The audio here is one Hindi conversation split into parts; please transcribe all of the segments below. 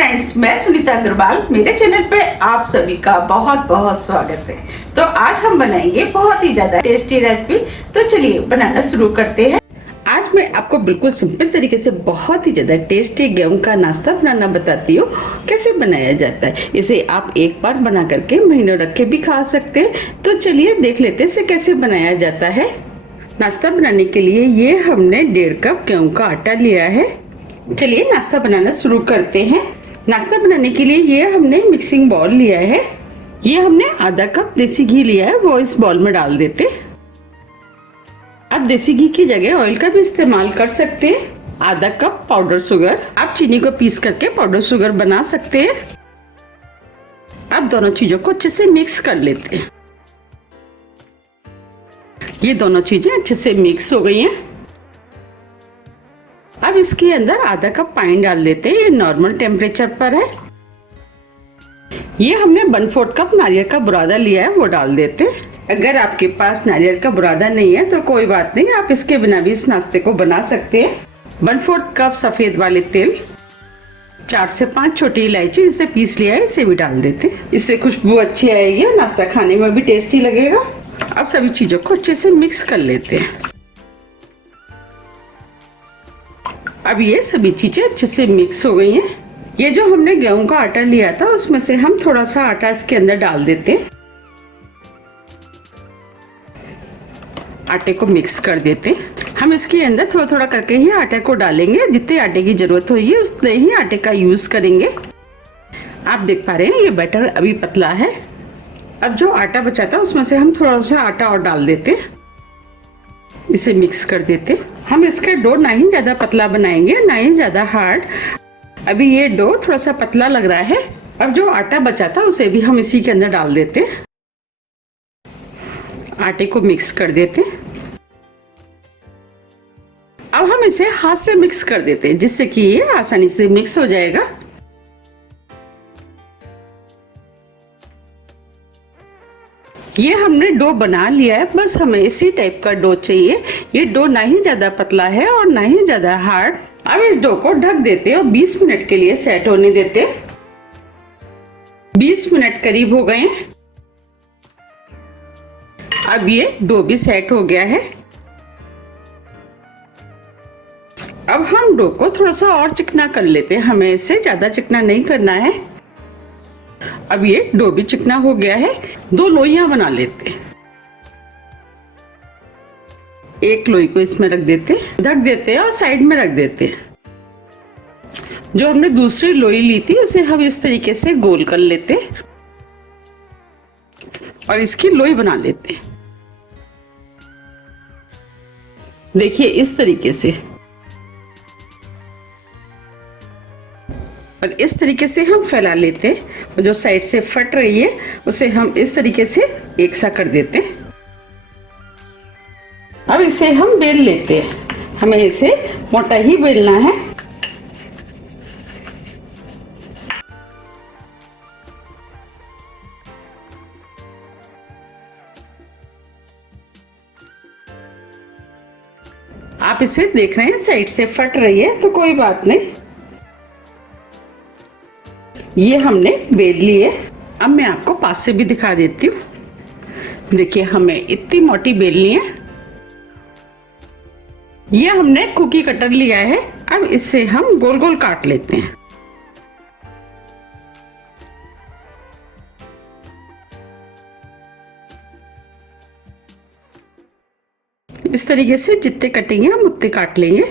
फ्रेंड्स, मैं सुनीता अग्रवाल। मेरे चैनल पे आप सभी का बहुत बहुत स्वागत है। तो आज हम बनाएंगे बहुत ही ज्यादा टेस्टी रेसिपी। तो चलिए बनाना शुरू करते हैं। आज मैं आपको बिल्कुल सिंपल तरीके से बहुत ही ज्यादा टेस्टी गेहूं का नाश्ता बनाना बताती हूँ। कैसे बनाया जाता है, इसे आप एक बार बना करके महीनों रख के भी खा सकते हैं। तो चलिए देख लेते हैं इसे कैसे बनाया जाता है। नाश्ता बनाने के लिए ये हमने 1.5 कप गेहूं का आटा लिया है। चलिए नाश्ता बनाना शुरू करते हैं। नाश्ता बनाने के लिए ये हमने मिक्सिंग बाउल लिया है। ये हमने आधा कप देसी घी लिया है, वो इस बाउल में डाल देते। आप देसी घी की जगह ऑयल का भी इस्तेमाल कर सकते हैं। आधा कप पाउडर शुगर, आप चीनी को पीस करके पाउडर शुगर बना सकते हैं। अब दोनों चीजों को अच्छे से मिक्स कर लेते हैं। ये दोनों चीजें अच्छे से मिक्स हो गई हैं। अब इसके अंदर आधा कप पानी डाल देते हैं। ये नॉर्मल टेम्परेचर पर है। ये हमने 1/4 कप नारियल का बुरादा लिया है, वो डाल देते हैं। अगर आपके पास नारियल का बुरादा नहीं है तो कोई बात नहीं, आप इसके बिना भी इस नाश्ते को बना सकते हैं। 1/4 कप सफेद वाले तेल, 4 से 5 छोटी इलायची इसे पीस लिया है, इसे भी डाल देते हैं। इससे खुशबू अच्छी आएगी और नाश्ता खाने में भी टेस्टी लगेगा। अब सभी चीजों को अच्छे से मिक्स कर लेते हैं। अब ये सभी चीजें अच्छे से मिक्स हो गई हैं। ये जो हमने गेहूं का आटा लिया था उसमें से हम थोड़ा सा आटा इसके अंदर डाल देते हैं। आटे को मिक्स कर देते हैं। हम इसके अंदर थोड़ा थोड़ा करके ही आटे को डालेंगे। जितने आटे की जरूरत होगी उतने ही आटे का यूज करेंगे। आप देख पा रहे हैं ये बैटर अभी पतला है। अब जो आटा बचा था उसमें से हम थोड़ा सा आटा और डाल देते, इसे मिक्स कर देते। हम इसका डो ना ही ज्यादा पतला बनाएंगे ना ही ज्यादा हार्ड। अभी ये डो थोड़ा सा पतला लग रहा है। अब जो आटा बचा था उसे भी हम इसी के अंदर डाल देते, आटे को मिक्स कर देते। अब हम इसे हाथ से मिक्स कर देते हैं जिससे कि ये आसानी से मिक्स हो जाएगा। ये हमने डो बना लिया है, बस हमें इसी टाइप का डो चाहिए। ये डो ना ही ज्यादा पतला है और ना ही ज्यादा हार्ड। अब इस डो को ढक देते और 20 मिनट के लिए सेट होने देते। 20 मिनट करीब हो गए हैं। अब ये डो भी सेट हो गया है। अब हम डो को थोड़ा सा और चिकना कर लेते हैं। हमें इसे ज्यादा चिकना नहीं करना है। अब ये डो भी चिकना हो गया है। 2 लोइयां बना लेते। एक लोई को इसमें रख देते, ढक देते और साइड में रख देते। जो हमने दूसरी लोई ली थी उसे हम इस तरीके से गोल कर लेते और इसकी लोई बना लेते। देखिए इस तरीके से, और इस तरीके से हम फैला लेते। जो साइड से फट रही है उसे हम इस तरीके से एक सा कर देते। अब इसे हम बेल लेते हैं। हमें इसे मोटा ही बेलना है। आप इसे देख रहे हैं साइड से फट रही है तो कोई बात नहीं। ये हमने बेल ली है। अब मैं आपको पास से भी दिखा देती हूँ। देखिए हमें इतनी मोटी बेलनी है। ये हमने कुकी कटर लिया है। अब इससे हम गोल गोल काट लेते हैं। इस तरीके से जितने कटेंगे हम उतने काट लेंगे।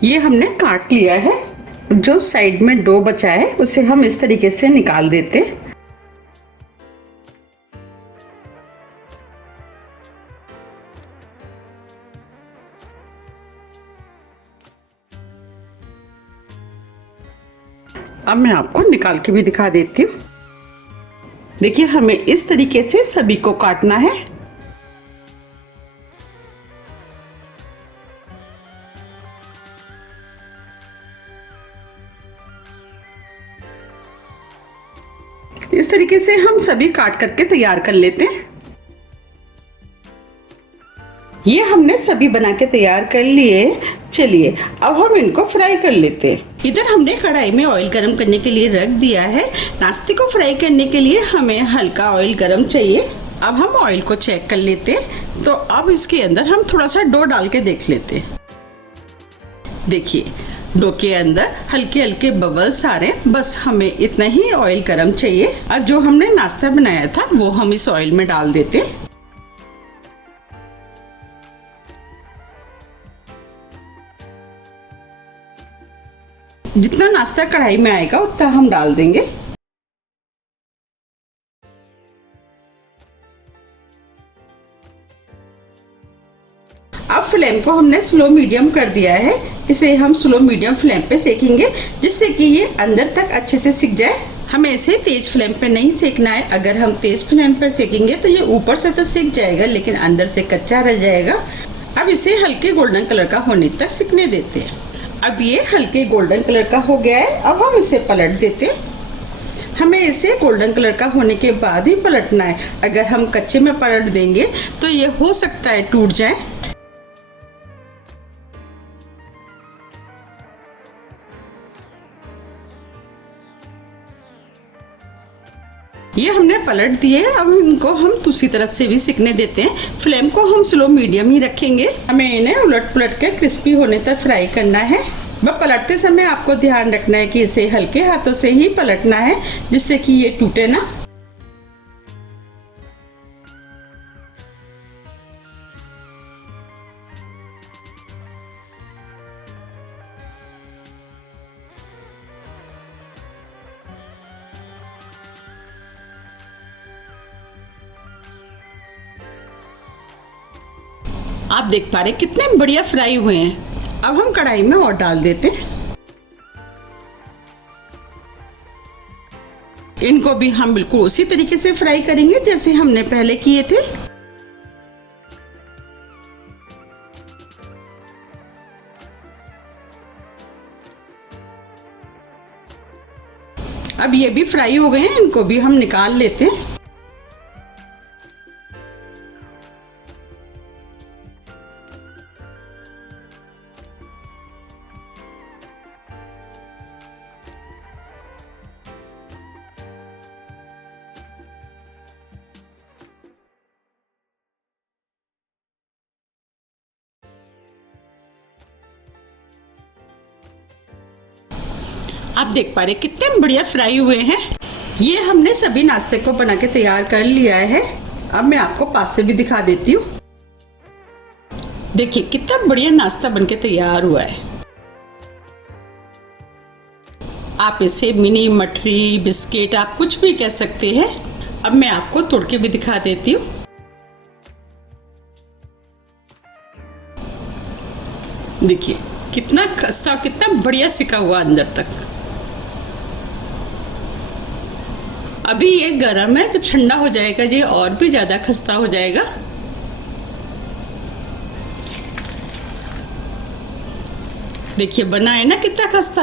ये हमने काट लिया है। जो साइड में डो बचा है उसे हम इस तरीके से निकाल देते हैं। अब मैं आपको निकाल के भी दिखा देती हूँ। देखिए हमें इस तरीके से सभी को काटना है। इस तरीके से हम सभी काट करके तैयार कर लेते हैं। ये हमने सभी बना के तैयार कर लिए। चलिए अब हम इनको फ्राई कर लेते हैं। इधर हमने कढ़ाई में ऑयल गरम करने के लिए रख दिया है। नाश्ते को फ्राई करने के लिए हमें हल्का ऑयल गरम चाहिए। अब हम ऑयल को चेक कर लेते हैं। तो अब इसके अंदर हम थोड़ा सा डो डाल के देख लेते हैं। देखिए डो के अंदर हल्के हल्के बबल्स आ रहे हैं। बस हमें इतना ही ऑयल गरम चाहिए। अब जो हमने नाश्ता बनाया था वो हम इस ऑयल में डाल देते हैं। जितना नाश्ता कढ़ाई में आएगा उतना हम डाल देंगे। अब फ्लेम को हमने स्लो मीडियम कर दिया है। इसे हम स्लो मीडियम फ्लेम पे सेकेंगे जिससे कि ये अंदर तक अच्छे से सिक जाए। हमें इसे तेज फ्लेम पे नहीं सेकना है। अगर हम तेज फ्लेम पे सेकेंगे तो ये ऊपर से तो सिक जाएगा लेकिन अंदर से कच्चा रह जाएगा। अब इसे हल्के गोल्डन कलर का होने तक सिकने देते हैं। अब ये हल्के गोल्डन कलर का हो गया है। अब हम इसे पलट देते हैं। हमें इसे गोल्डन कलर का होने के बाद ही पलटना है। अगर हम कच्चे में पलट देंगे तो ये हो सकता है टूट जाए। ये हमने पलट दिए। अब इनको हम दूसरी तरफ से भी सिकने देते हैं। फ्लेम को हम स्लो मीडियम ही रखेंगे। हमें इन्हें उलट पुलट के क्रिस्पी होने तक फ्राई करना है। बस पलटते समय आपको ध्यान रखना है कि इसे हल्के हाथों से ही पलटना है जिससे कि ये टूटे ना। आप देख पा रहे कितने बढ़िया फ्राई हुए हैं। अब हम कढ़ाई में और डाल देते हैं। इनको भी हम बिल्कुल उसी तरीके से फ्राई करेंगे जैसे हमने पहले किए थे। अब ये भी फ्राई हो गए हैं। इनको भी हम निकाल लेते हैं। आप देख पा रहे कितने बढ़िया फ्राई हुए हैं। ये हमने सभी नाश्ते को बना के तैयार कर लिया है। अब मैं आपको पास से भी दिखा देती हूँ। देखिए कितना बढ़िया नाश्ता बनके तैयार हुआ है। आप इसे मिनी मठरी बिस्किट आप कुछ भी कह सकते हैं। अब मैं आपको तोड़ के भी दिखा देती हूँ। देखिए कितना खस्ता कितना बढ़िया सिका हुआ अंदर तक। अभी ये गर्म है, जब ठंडा हो जाएगा ये और भी ज्यादा खस्ता हो जाएगा। देखिए बना है ना कितना खस्ता।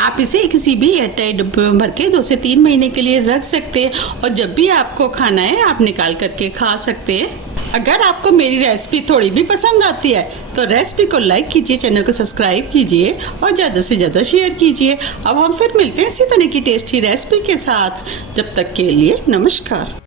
आप इसे किसी भी एयरटाइट डिब्बे में भर के 2 से 3 महीने के लिए रख सकते हैं और जब भी आपको खाना है आप निकाल करके खा सकते हैं। अगर आपको मेरी रेसिपी थोड़ी भी पसंद आती है तो रेसिपी को लाइक कीजिए, चैनल को सब्सक्राइब कीजिए और ज़्यादा से ज़्यादा शेयर कीजिए। अब हम फिर मिलते हैं इसी तरह की टेस्टी रेसिपी के साथ। जब तक के लिए नमस्कार।